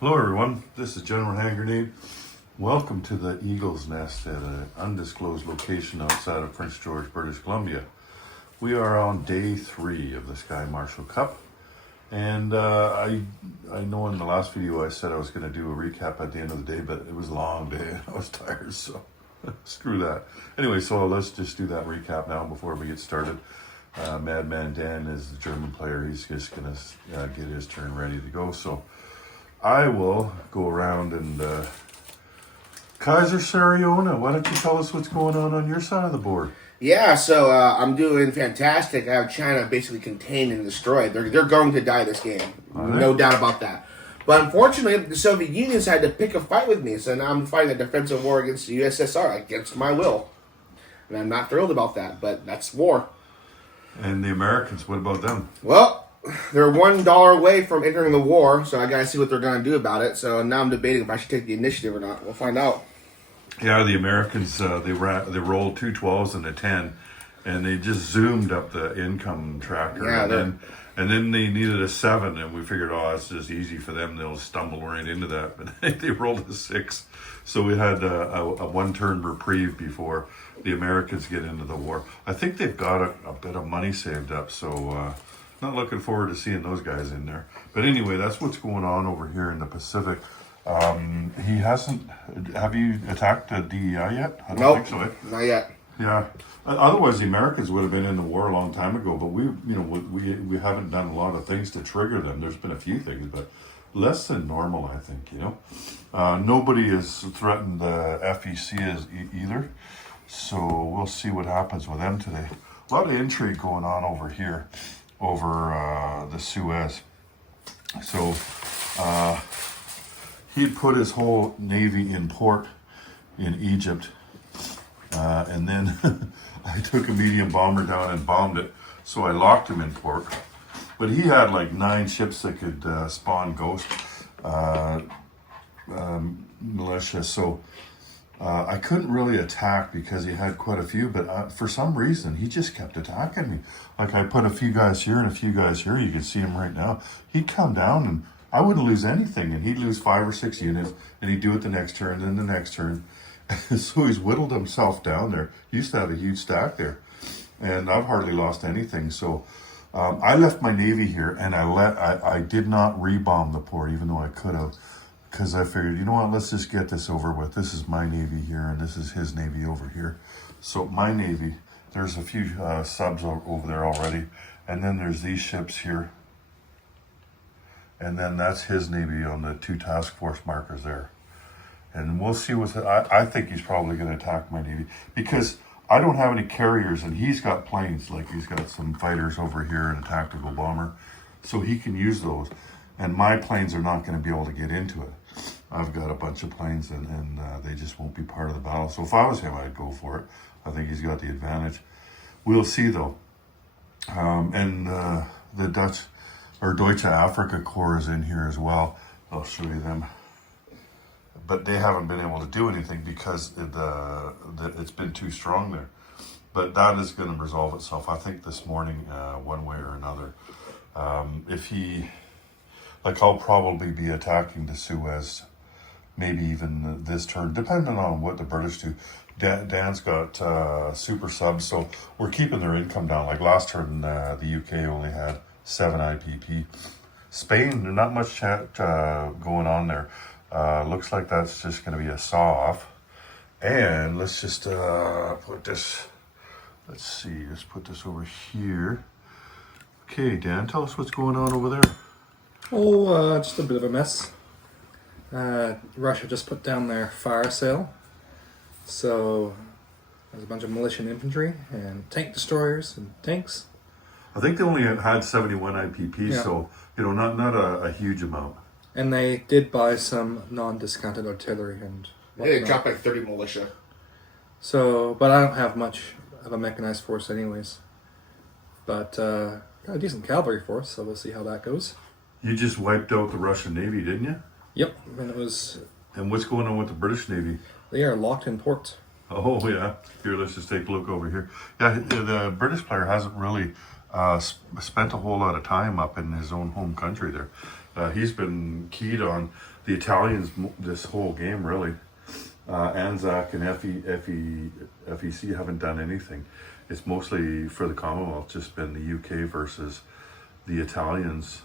Hello everyone, this is General Hand Grenade. Welcome to the Eagle's Nest at an undisclosed location outside of Prince George, British Columbia. We are on day 3 of the Sky Marshal Cup. And I know in the last video I said I was going to do a recap at the end of the day, but it was a long day and I was tired, so screw that. Anyway, so let's just do that recap now before we get started. Madman Dan is the German player. He's just going to get his turn ready to go. So I will go around and Kaiser Sariona, why don't you tell us what's going on your side of the board? Yeah, so I'm doing fantastic. I have China basically contained and destroyed. They're going to die this game. No doubt about that. But unfortunately, the Soviet Union decided to pick a fight with me. So now I'm fighting a defensive war against the USSR, against my will. And I'm not thrilled about that, but that's war. And the Americans, what about them? Well, they're $1 away from entering the war, so I got to see what they're going to do about it. So now I'm debating if I should take the initiative or not. We'll find out. Yeah, the Americans, they rolled 2 12s and a 10, and they just zoomed up the income tracker. Yeah, and then they needed a 7, and we figured, oh, it's just easy for them. They'll stumble right into that. But they rolled a 6. So we had a one-turn reprieve before the Americans get into the war. I think they've got a bit of money saved up, so not looking forward to seeing those guys in there. But anyway, that's what's going on over here in the Pacific. He hasn't. Have you attacked the DEI yet? I don't think so. Not yet. Yeah. Otherwise, the Americans would have been in the war a long time ago. But we haven't done a lot of things to trigger them. There's been a few things, but less than normal, I think. Nobody has threatened the FEC either. So we'll see what happens with them today. A lot of intrigue going on over here, over the Suez. So. He'd put his whole navy in port in Egypt, and then I took a medium bomber down and bombed it, so I locked him in port. But he had like 9 ships that could spawn ghost militia, so I couldn't really attack because he had quite a few, but for some reason he just kept attacking me. Like I put a few guys here and a few guys here, you can see him right now. He'd come down and I wouldn't lose anything, and he'd lose 5 or 6 units, and he'd do it the next turn, then the next turn. So he's whittled himself down there. He used to have a huge stack there, and I've hardly lost anything. So I left my navy here, and I did not rebomb the port, even though I could have, because I figured, you know what, let's just get this over with. This is my navy here, and this is his navy over here. So my navy, there's a few subs over there already, and then there's these ships here. And then that's his navy on the 2 task force markers there. And we'll see I think he's probably going to attack my navy because I don't have any carriers and he's got planes. Like he's got some fighters over here and a tactical bomber. So he can use those. And my planes are not going to be able to get into it. I've got a bunch of planes and they just won't be part of the battle. So if I was him, I'd go for it. I think he's got the advantage. We'll see though. The Dutch... Or Deutsche Afrika Corps is in here as well. I'll show you them. But they haven't been able to do anything because it's been too strong there. But that is going to resolve itself, I think, this morning, one way or another. I'll probably be attacking the Suez, maybe even this turn, depending on what the British do. Dan's got super subs, so we're keeping their income down. Like last turn, the UK only had 7 IPP. Spain, not much chat going on there. Looks like that's just going to be a saw-off. And let's just put this, let's put this over here. Okay, Dan, tell us what's going on over there. Just a bit of a mess. Russia just put down their fire sale. So there's a bunch of militia and infantry and tank destroyers and tanks. I think they only had 71 IPP, yeah. So, not a huge amount. And they did buy some non-discounted artillery and whatnot. They dropped like 30 militia. So, but I don't have much of a mechanized force anyways. But got a decent cavalry force, so we'll see how that goes. You just wiped out the Russian Navy, didn't you? Yep, and it was... And what's going on with the British Navy? They are locked in port. Oh, yeah. Here, let's just take a look over here. Yeah, the British player hasn't really... spent a whole lot of time up in his own home country there. He's been keyed on the Italians this whole game, really. Anzac and FEC haven't done anything. It's mostly for the Commonwealth, just been the UK versus the Italians,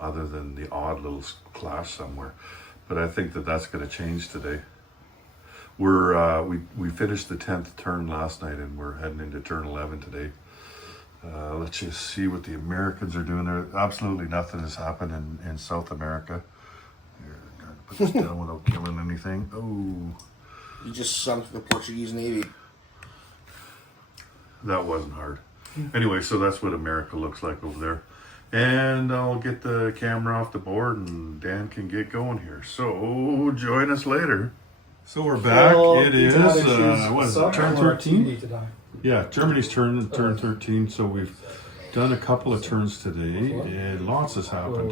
other than the odd little clash somewhere. But I think that that's going to change today. We finished the 10th turn last night, and we're heading into turn 11 today. Let's just see what the Americans are doing there. Absolutely nothing has happened in South America. Here, I'm trying to put this down without killing anything. Oh, You just sunk the Portuguese Navy. that wasn't hard. Anyway, so that's what America looks like over there. And I'll get the camera off the board and Dan can get going here. So join us later. So we're back. It is, what is it, turn 13? Yeah, Germany's turn 13. So we've done a couple of turns today and lots has happened.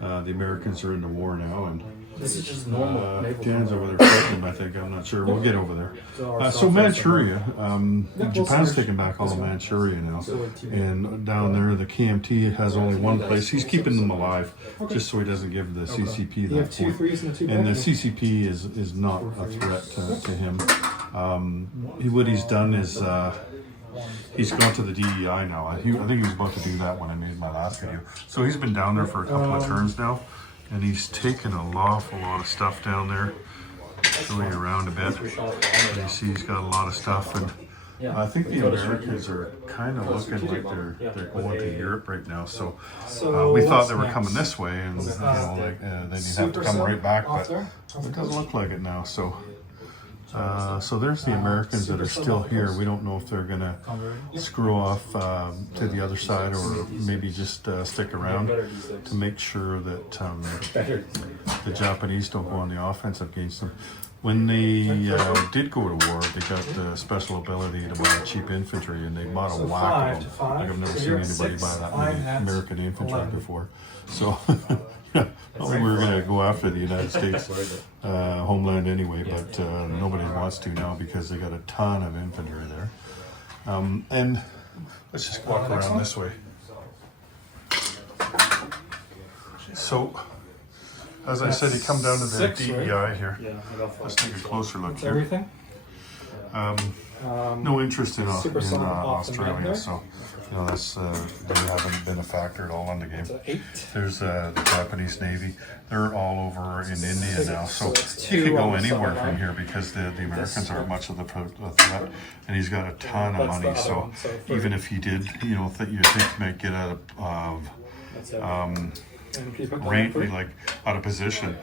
The Americans are in the war now, and This is just normal. Dan's over there fighting him, I think. I'm not sure. We'll get over there. So Manchuria, Japan's taking back all of Manchuria now. And down there, the KMT has only one place. He's keeping them alive, just so he doesn't give the CCP You that have 2 point. threes and a 2 And the back. CCP is not a threat to him. What he's done is he's gone to the DEI now. I think he was about to do that when I made my last video. So he's been down there for a couple of turns now, and he's taken an awful lot of stuff down there. Show you around a bit. And you see he's got a lot of stuff, and I think the Americans are kind of looking like they're going to Europe right now. So we thought they were coming this way, and then you'd have to come right back, but it doesn't look like it now. So there's the Americans that are still here. We don't know if they're gonna screw off to the other side, or maybe just stick around to make sure that the Japanese don't go on the offensive against them. When they did go to war, they got the special ability to buy cheap infantry, and they bought a whack of them. Like I've never seen anybody buy that many American infantry before. So yeah, we were going to go after the United States homeland anyway, but nobody wants to now because they got a ton of infantry there. And let's just walk around this way. So, as I said, you come down to the 6, right? DEI here. Yeah, I got Let's take a closer look That's here. everything. No interest in Supersonic off the map Australia, there. so that's they haven't been a factor at all in the game. So 8. There's the Japanese Navy. They're all over in India now, so it's you 2 could go on the anywhere southern from here because the Americans aren't much of the threat, and he's got a ton of That's the money. other So one. So for- even if he did, that you think he might get out of That's it. And keep it rate, going. like out of position,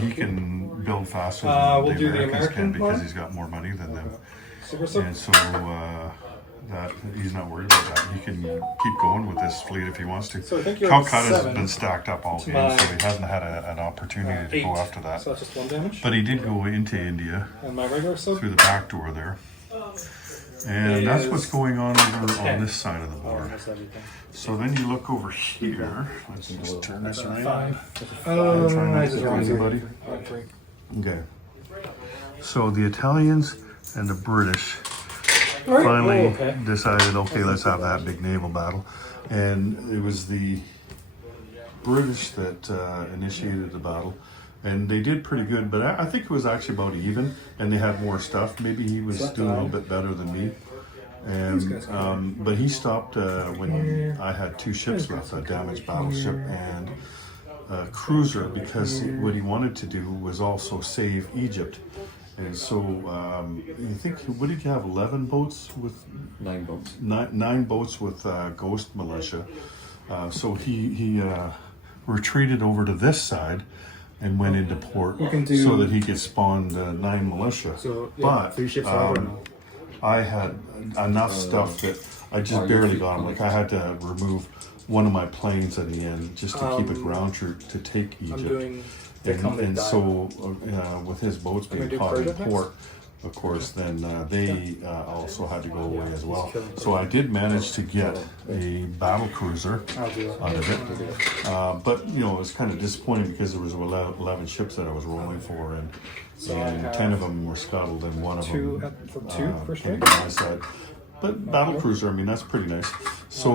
he can build faster We'll than do the the Americans can American because plan. he's got more money than them. Super Sub. And so that he's not worried about that. He can keep going with this fleet if he wants to. So I think you're at Calcutta has 7. been stacked up all To game, my, so he hasn't had an opportunity to 8. go after that. So that's just 1 damage. But he did go into India And my regular sub. through the back door there. And that's what's going on over on this side of the board. Almost everything. So then you look over here. Let's just turn this around. 5. Try not Nice to is hit wrong. anybody. 3. Okay. So the Italians and the British Alright, finally oh, okay. decided, okay, let's have that big naval battle. And it was the British that initiated the battle. And they did pretty good, but I think it was actually about even, and they had more stuff. Maybe he was doing a little bit better than me. And but he stopped when I had 2 ships left, a damaged battleship and a cruiser, because what he wanted to do was also save Egypt. And so you think, what did you have, 11 boats with 9 boats. nine boats with Ghost Militia. So he retreated over to this side and went into port You can do- so that he could spawn the 9 militia. So, yeah, but 3 ships out or no? I had enough stuff that I just barely got him. Like I had to remove one of my planes at the end just to keep a ground troop to take I'm Egypt. doing. They come, they And die. so with his boats we being do caught in Persia next? port, of course, then they also had to go away as well. kill them. So I did manage to get a battle cruiser I'll do it. out of it. But it was kind of disappointing because there was 11 ships that I was rolling for, and So I have 10 of them were scuttled, and one of 2 them for 2 first came rank. to my side. but battle cruiser. I mean, that's pretty nice. So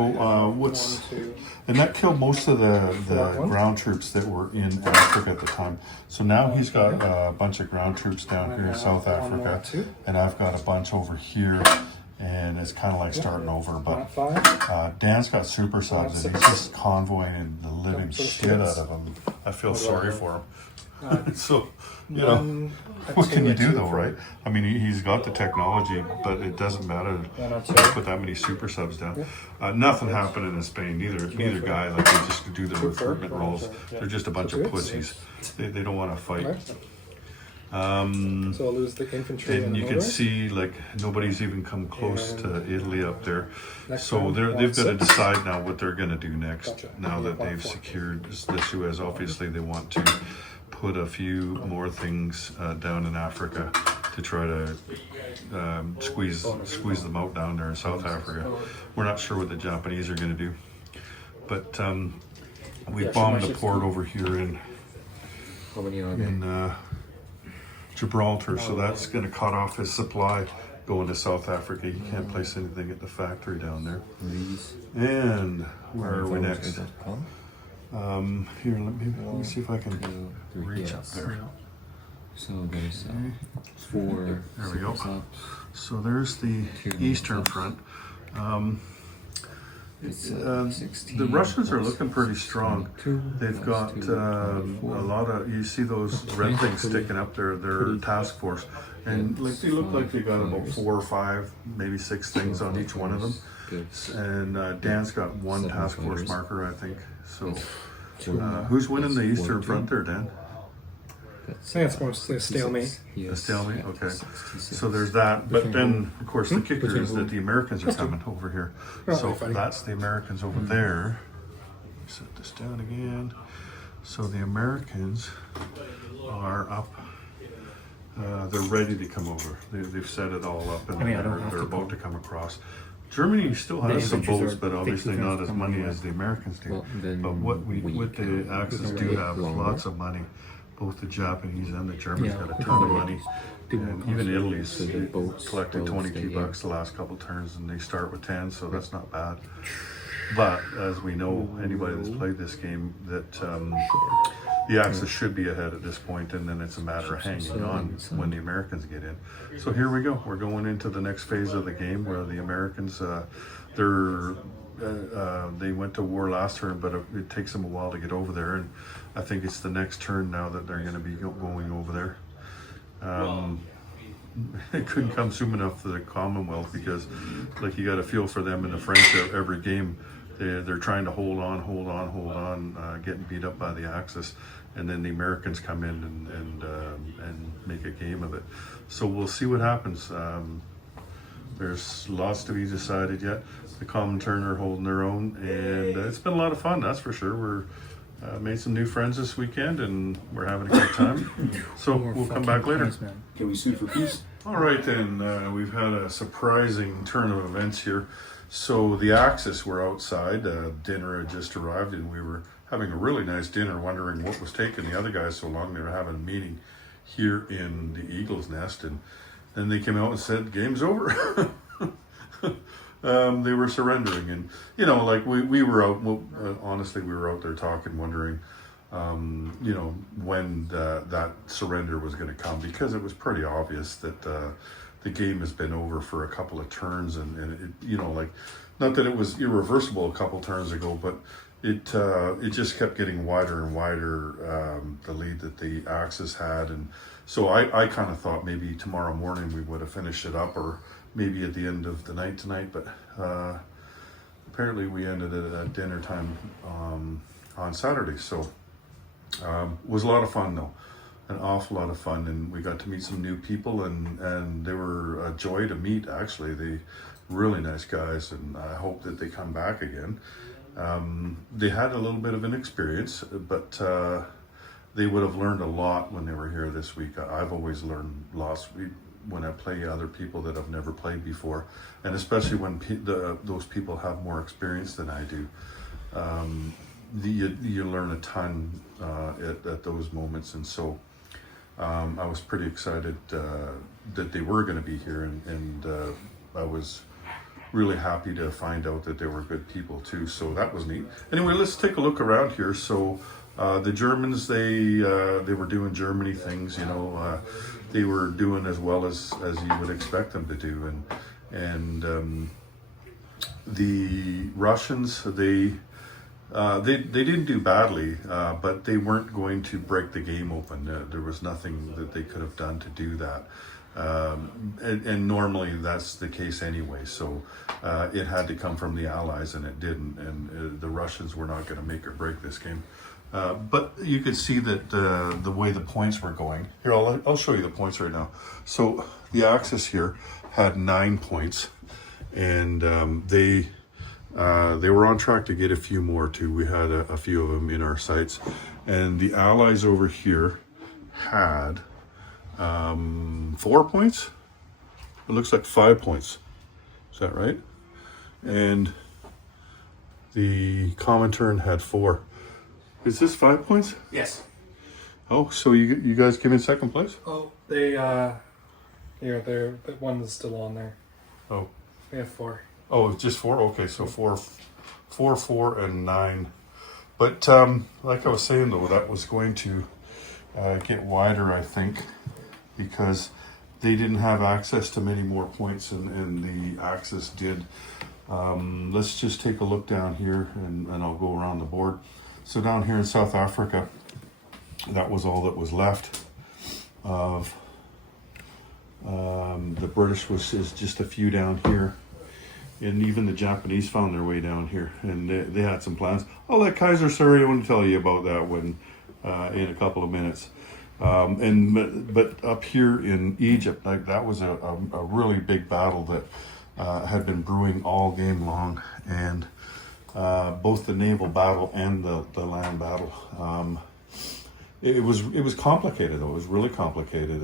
what's 1, 2. and that killed most of the That one? ground troops that were in Africa at the time. So now he's got a bunch of ground troops down here in South One more, Africa, 2. and I've got a bunch over here. And it's kind of like starting over, but 5. Dan's got super subs, and he's just convoying the living shit out of them. I feel sorry for him. So, you know, what can you do though, right? I mean, he's got the technology, but it doesn't matter to put that many super subs down. Nothing happening in Spain. Neither guy, like, they just do the recruitment roles. They're just a bunch of pussies. They don't want to fight. So I'll lose the infantry. And you can motor. see, like, nobody's even come close to Italy up there. Next So round, they've got to 6. decide now what they're going to do next. Gotcha. Now that Yeah, they've 4. secured the Suez, obviously they want to put a few more things down in Africa to try to squeeze them out down there in South Africa. We're not sure what the Japanese are going to do, but we bombed the port over here in How many are there? Gibraltar, so that's going to cut off his supply going to South Africa. You can't place anything at the factory down there. These. And where are we next? .com. Here, let me see if I can 2, 3, reach up yes. there. So there's 4. There we go. super So there's the Eastern Front. It's, The 16 Russians are plus looking pretty strong. 22 They've plus got 2, a 24. lot of, you see those red things sticking up there, their task force. And like they look like they got about 4 or 5, maybe 6 things on each one of them. Good. And Dan's got 1 Seven task force fighters. marker, I think. So Two. who's winning the That's Eastern 42. Front there, Dan? That's I think it's mostly a stalemate. A stalemate? Okay. 66. So there's that. But then, of course, the kicker Between is who? that the Americans are coming over here. Oh, So funny. that's the Americans over there. Set this down again. So the Americans are up. They're ready to come over. They've set it all up, and I mean, I don't they're, have they're to about go. to come across. Germany still has some infantries boats, are but obviously thinking not of as coming money over. as the Americans do. Well, then But what we the can Axis go do a have is bit longer. lots of money. Both the Japanese and the Germans Yeah. got a ton of money. Do And more even cost. Italy's So the boats collected boats 22 stay bucks the last couple turns, and they start with 10, so that's not bad. But as we know, anybody that's played this game, that the Axis should be ahead at this point, and then it's a matter of hanging on when the Americans get in. So here we go. We're going into the next phase of the game where the Americans, they went to war last turn, but it takes them a while to get over there, and I think it's the next turn now that they're going to be going over there. It couldn't come soon enough for the Commonwealth because, like, you got to feel for them in the French every game. They're trying to hold on, getting beat up by the Axis, and then the Americans come in and make a game of it. So we'll see what happens. There's lots to be decided yet. The Comintern are holding their own, and it's been a lot of fun, that's for sure. We're made some new friends this weekend, and we're having a good time. So we'll come back later. Can we sue for peace? All right, then we've had a surprising turn of events here. So the Axis were outside. Dinner had just arrived, and we were having a really nice dinner, wondering what was taking the other guys so long. They were having a meeting here in the Eagle's Nest, and then they came out and said, "Game's over." They were surrendering, and like we were out. Honestly, we were out there talking, wondering, when that surrender was going to come, because it was pretty obvious that the game has been over for a couple of turns, and it, not that it was irreversible a couple turns ago, but it just kept getting wider and wider, the lead that the Axis had, and so I kind of thought maybe tomorrow morning we would have finished it up, or maybe at the end of the night tonight, but apparently we ended it at dinner time on Saturday. So it was a lot of fun, though, an awful lot of fun, and we got to meet some new people, and they were a joy to meet. Actually, they really nice guys, and I hope that they come back again. They had a little bit of an experience, but they would have learned a lot when they were here this week. I've always learned lots when I play other people that I've never played before, and especially when those people have more experience than I do. You learn a ton at those moments, and so I was pretty excited that they were going to be here, and I was really happy to find out that they were good people too. So that was neat. Anyway, let's take a look around here. So the Germans, they were doing Germany things, you know. They were doing as well as you would expect them to do, and the Russians, they didn't do badly, but they weren't going to break the game open. There was nothing that they could have done to do that. And normally that's the case anyway. So it had to come from the Allies, and it didn't. And the Russians were not going to make or break this game. But you could see that the way the points were going. Here, I'll show you the points right now. So the Axis here had 9 points, and they were on track to get a few more too. We had a few of them in our sights, and the Allies over here had 4 points. It looks like 5 points. Is that right? And the Comintern had 4. Is this 5 points? Yes. Oh, so you guys came in second place? Oh, they're the one is still on there. Oh. We have 4. Oh, it's just 4? Okay, so 4, and 9. But like I was saying though, that was going to get wider, I think, because they didn't have access to many more points, and the Axis did. Let's just take a look down here, and I'll go around the board. So down here in South Africa, that was all that was left of the British is just a few down here. And even the Japanese found their way down here, and they had some plans. I'll let Kaiser Surion tell you about that one in a couple of minutes. But up here in Egypt, like, that was a really big battle that had been brewing all game long, and both the naval battle and the land battle. It was complicated though. It was really complicated.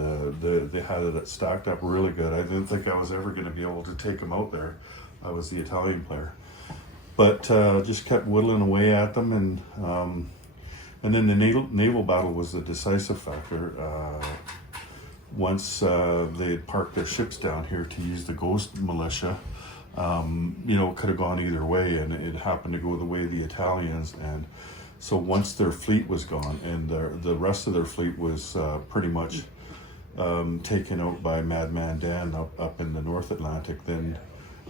They had it stacked up really good. I didn't think I was ever going to be able to take them out there. I was the Italian player, but just kept whittling away at them, and then the naval battle was the decisive factor. Once they had parked their ships down here to use the Ghost militia, it could have gone either way, and it happened to go the way of the Italians. And so once their fleet was gone, and the rest of their fleet was pretty much taken out by Madman Dan up in the North Atlantic, then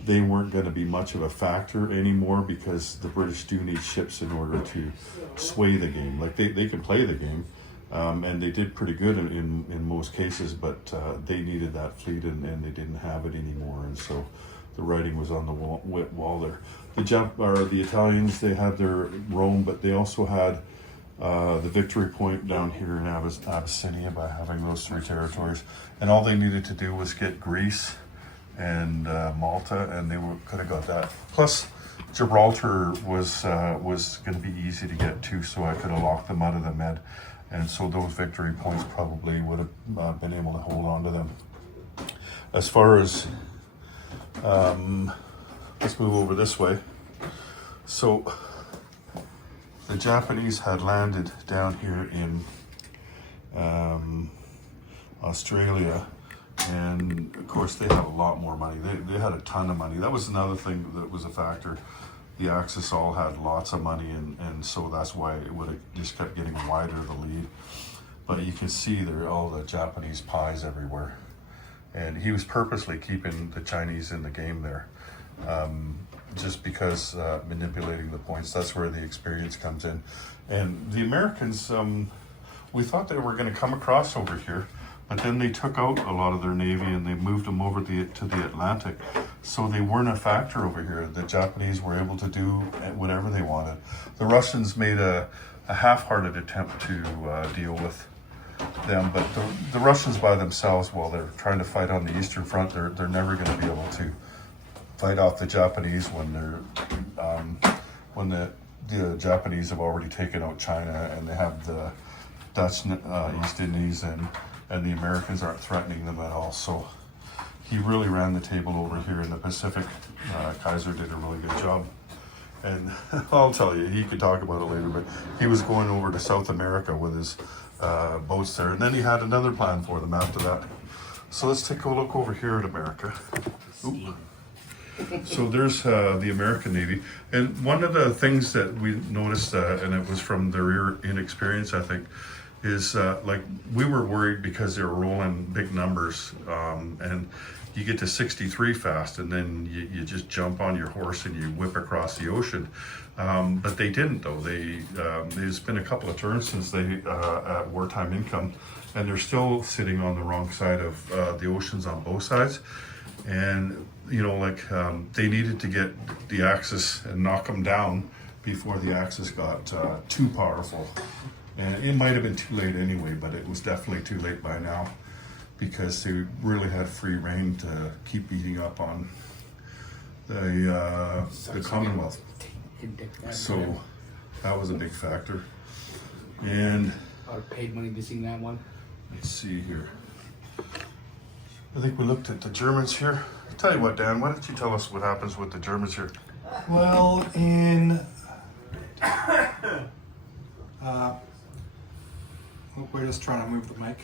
they weren't going to be much of a factor anymore, because the British do need ships in order to sway the game. Like, they can play the game, and they did pretty good in most cases, but they needed that fleet, and they didn't have it anymore. And so the writing was on the wall there. The Italians, they had their Rome, but they also had the victory point down here in Abyssinia by having those 3 territories. And all they needed to do was get Greece and Malta, and they could have got that. Plus, Gibraltar was going to be easy to get to, so I could have locked them out of the Med, and so those victory points probably would have been able to hold on to them. As far as let's move over this way. So the Japanese had landed down here in Australia. And of course, they have a lot more money. They had a ton of money. That was another thing that was a factor. The Axis all had lots of money, and so that's why it would have just kept getting wider, the lead. But you can see there are all the Japanese pies everywhere. And he was purposely keeping the Chinese in the game there, just because manipulating the points. That's where the experience comes in. And the Americans, we thought they were going to come across over here, but then they took out a lot of their navy and they moved them over to the Atlantic. So they weren't a factor over here. The Japanese were able to do whatever they wanted. The Russians made a half-hearted attempt to deal with them, but the Russians by themselves, while they're trying to fight on the Eastern Front, they're never going to be able to fight off the Japanese when the Japanese have already taken out China, and they have the Dutch East Indies, and the Americans aren't threatening them at all. So he really ran the table over here in the Pacific. Kaiser did a really good job. And I'll tell you, he could talk about it later, but he was going over to South America with his boats there. And then he had another plan for them after that. So let's take a look over here at America. Oop. So there's the American Navy, and one of the things that we noticed, and it was from their inexperience, I think, is like we were worried because they were rolling big numbers, and you get to 63 fast, and then you just jump on your horse and you whip across the ocean. But they didn't, though. There's been a couple of turns since they at wartime income, and they're still sitting on the wrong side of the oceans on both sides. And you know, like they needed to get the Axis and knock them down before the Axis got too powerful. And it might have been too late anyway, but it was definitely too late by now, because they really had free reign to keep beating up on the Commonwealth. So that was a big factor. And I would have paid money to see that one. let's see here. I think we looked at the Germans here. Tell you what, Dan, why don't you tell us what happens with the Germans here? Well, in we're just trying to move the mic.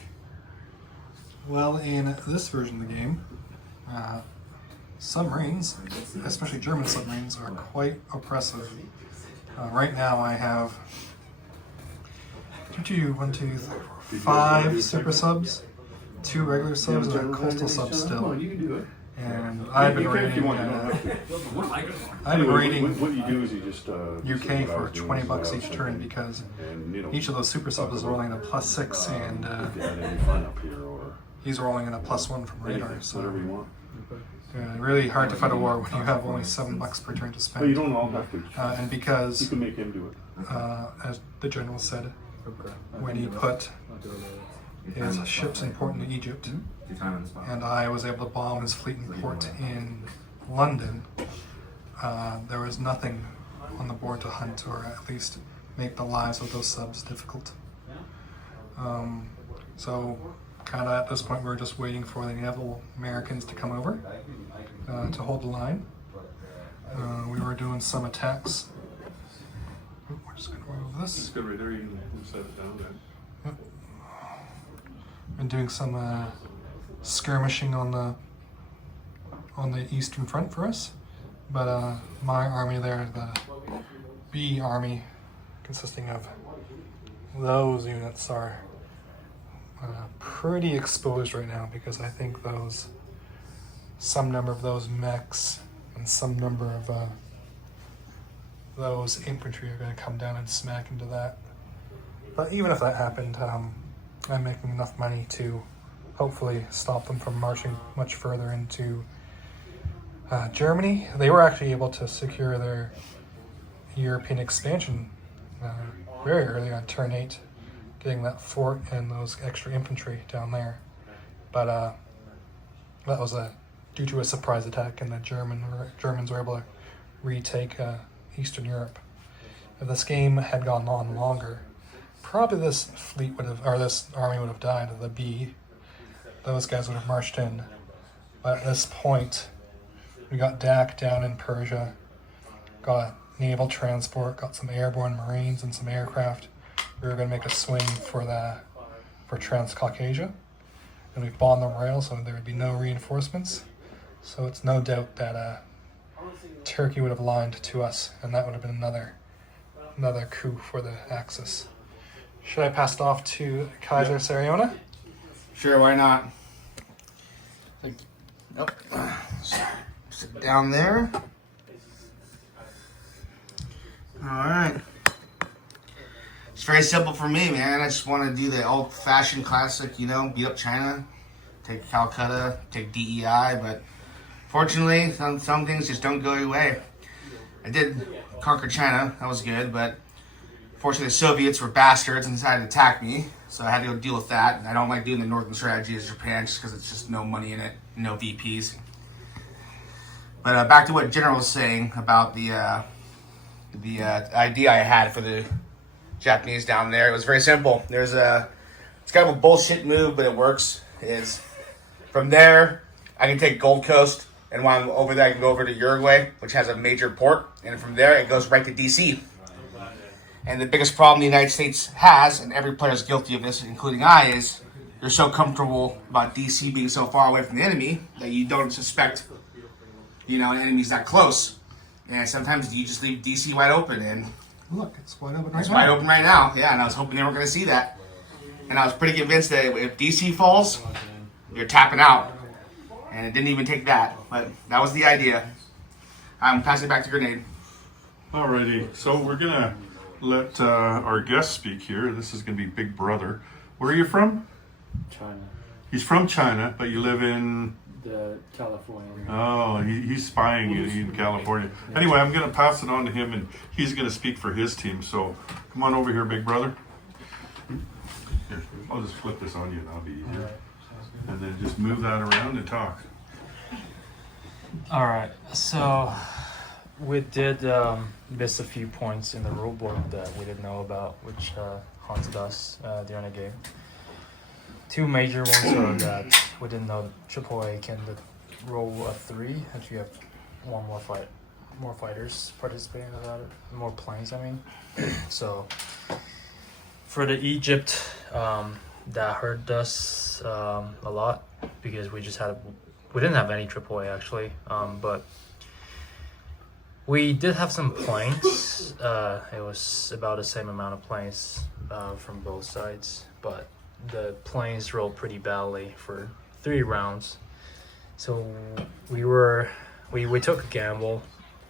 Well, in this version of the game, submarines, especially German submarines, are quite oppressive. Right now, I have 5 super subs, 2 regular subs, and a coastal sub still. You can do it. And I've been rating. I've been rating What you do is you just UK for $20 each turn, because each of those super subs is rolling a +6, and he's rolling in a +1 from radar. So really hard to fight a war when you have only $7 per turn to spend. you don't all have to. And because, can make him do it. as the general said, when he put his ships in port in Egypt, and I was able to bomb his fleet in port in London, there was nothing on the board to hunt, or at least make the lives of those subs difficult. So kind of at this point we're just waiting for the naval Americans to come over to hold the line. We were doing some attacks. We're just going to remove this. Good right there. You can set it down there. Been doing some skirmishing on the eastern front for us, but my army there, the B army, consisting of those units, are pretty exposed right now, because I think some number of those mechs and some number of those infantry are going to come down and smack into that. But even if that happened, I'm making enough money to hopefully stop them from marching much further into Germany. They were actually able to secure their European expansion very early on turn 8, getting that fort and those extra infantry down there. But that was due to a surprise attack, and the Germans were able to retake Eastern Europe. If this game had gone on longer, probably this army would have died of the B. Those guys would have marched in. But at this point, we got DAC down in Persia, got naval transport, got some airborne marines and some aircraft. We were going to make a swing for Transcaucasia, and we bombed the rail, so there would be no reinforcements. So it's no doubt that Turkey would have lined to us, and that would have been another coup for the Axis. Should I pass it off to Kaiser Sariona? Sure, why not? Nope. Sit down there. Alright. It's very simple for me, man. I just want to do the old-fashioned classic, beat up China, take Calcutta, take DEI, but fortunately, some things just don't go your way. I did conquer China, that was good, but fortunately the Soviets were bastards and decided to attack me, so I had to go deal with that. And I don't like doing the northern strategy as Japan, just because it's just no money in it, no VPs. But back to what General was saying about the idea I had for the Japanese down there. It was very simple. It's kind of a bullshit move, but it works. Is from there, I can take Gold Coast, and while I'm over there, I can go over to Uruguay, which has a major port, and from there, it goes right to DC. And the biggest problem the United States has, and every player is guilty of this, including I, is you're so comfortable about DC being so far away from the enemy that you don't suspect you know, an enemy's that close. And sometimes you just leave DC wide open, and Look, it's wide open right it's now. wide open right now. Yeah, and I was hoping they weren't going to see that. And I was pretty convinced that if DC falls, you're tapping out. And it didn't even take that, but that was the idea. I'm passing it back to Grenade. Alrighty, so we're gonna let our guest speak here. This is gonna be Big Brother. Where are you from? China. He's from China, but you live in. The California. Oh, he's spying you in California. Anyway, I'm gonna pass it on to him, and he's gonna speak for his team. So come on over here, Big Brother. Here, I'll just flip this on you, and that'll be easier. And then just move that around and talk. All right, so we did miss a few points in the rule book that we didn't know about, which haunted us during the game. Two major ones are that we didn't know AAA can roll a 3 if you have one more fighters participating about it, more planes. I mean, so for the Egypt, that hurt us a lot because we didn't have any AAA actually, but we did have some planes. It was about the same amount of planes from both sides, but the planes rolled pretty badly for 3 rounds. So we took a gamble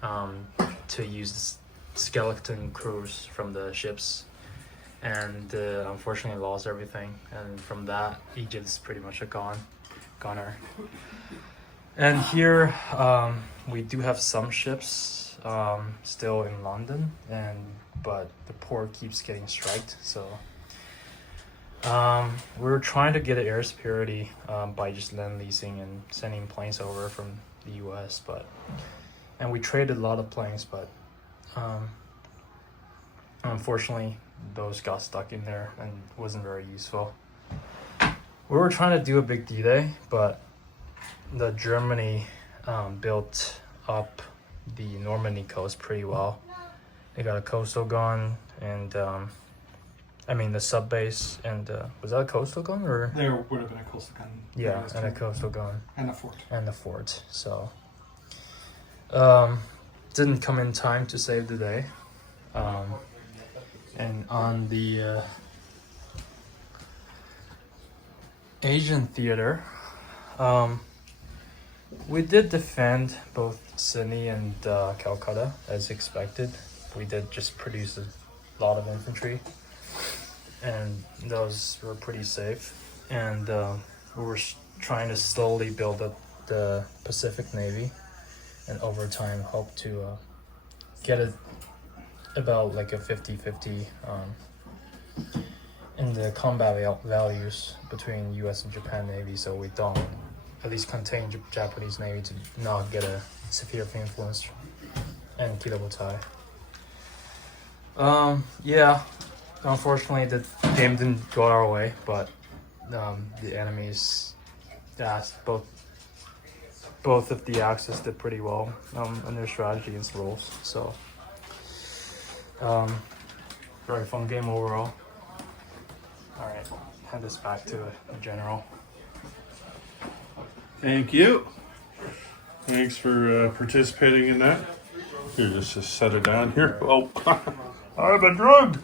to use the skeleton crews from the ships, and unfortunately lost everything. And from that, Egypt's pretty much a goner. And here we do have some ships still in London, but the port keeps getting striked. So we're trying to get air security by just land leasing and sending planes over from the U.S. And we traded a lot of planes, but unfortunately those got stuck in there and wasn't very useful. We were trying to do a big D-Day, but the Germany built up the Normandy coast pretty well. They got a coastal gun and the sub base, and was that a coastal gun or? There would have been a coastal gun. Yeah, and a coastal gun. And a fort. And the fort. So didn't come in time to save the day. And on the Asian theater, we did defend both Sydney and Calcutta as expected. We did just produce a lot of infantry, and those were pretty safe. And we were trying to slowly build up the Pacific Navy, and over time hope to get it about like a 50-50 in the combat values between U.S. and Japan Navy, so we don't at least contain Japanese Navy to not get a sphere of influence and Kirabutai. Yeah, unfortunately the game didn't go our way, but the enemies, both of the Axis did pretty well in their strategy and roles. So very fun game overall. All right, hand this back to the general. Thank you. Thanks for participating in that. Here, just set it down here. Oh, I've been drugged.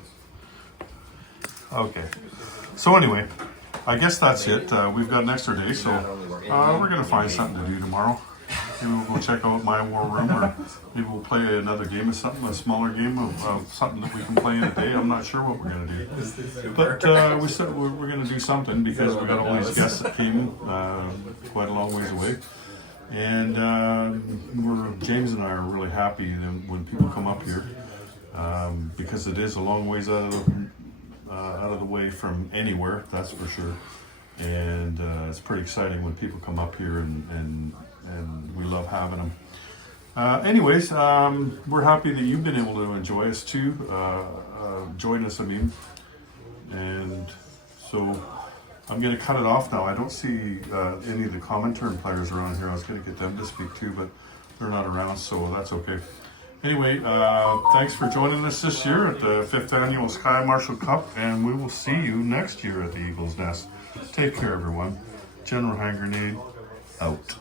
Okay. So anyway, I guess that's it. We've got an extra day, so we're going to find something to do tomorrow. Maybe we'll go check out my war room, or maybe we'll play another game of something, a smaller game of something that we can play in a day. I'm not sure what we're going to do. But we said we're going to do something because we got all these guests that came quite a long ways away. And James and I are really happy when people come up here because it is a long ways out of the way from anywhere, that's for sure. And it's pretty exciting when people come up here, and we love having them. Anyways, we're happy that you've been able to enjoy us too. Join us, I mean. And so I'm going to cut it off now. I don't see any of the commentary players around here. I was going to get them to speak too, but they're not around, so that's okay. Anyway, thanks for joining us this year at the 5th Annual Sky Marshal Cup, and we will see you next year at the Eagle's Nest. Take care, everyone. General Hand Grenade, out.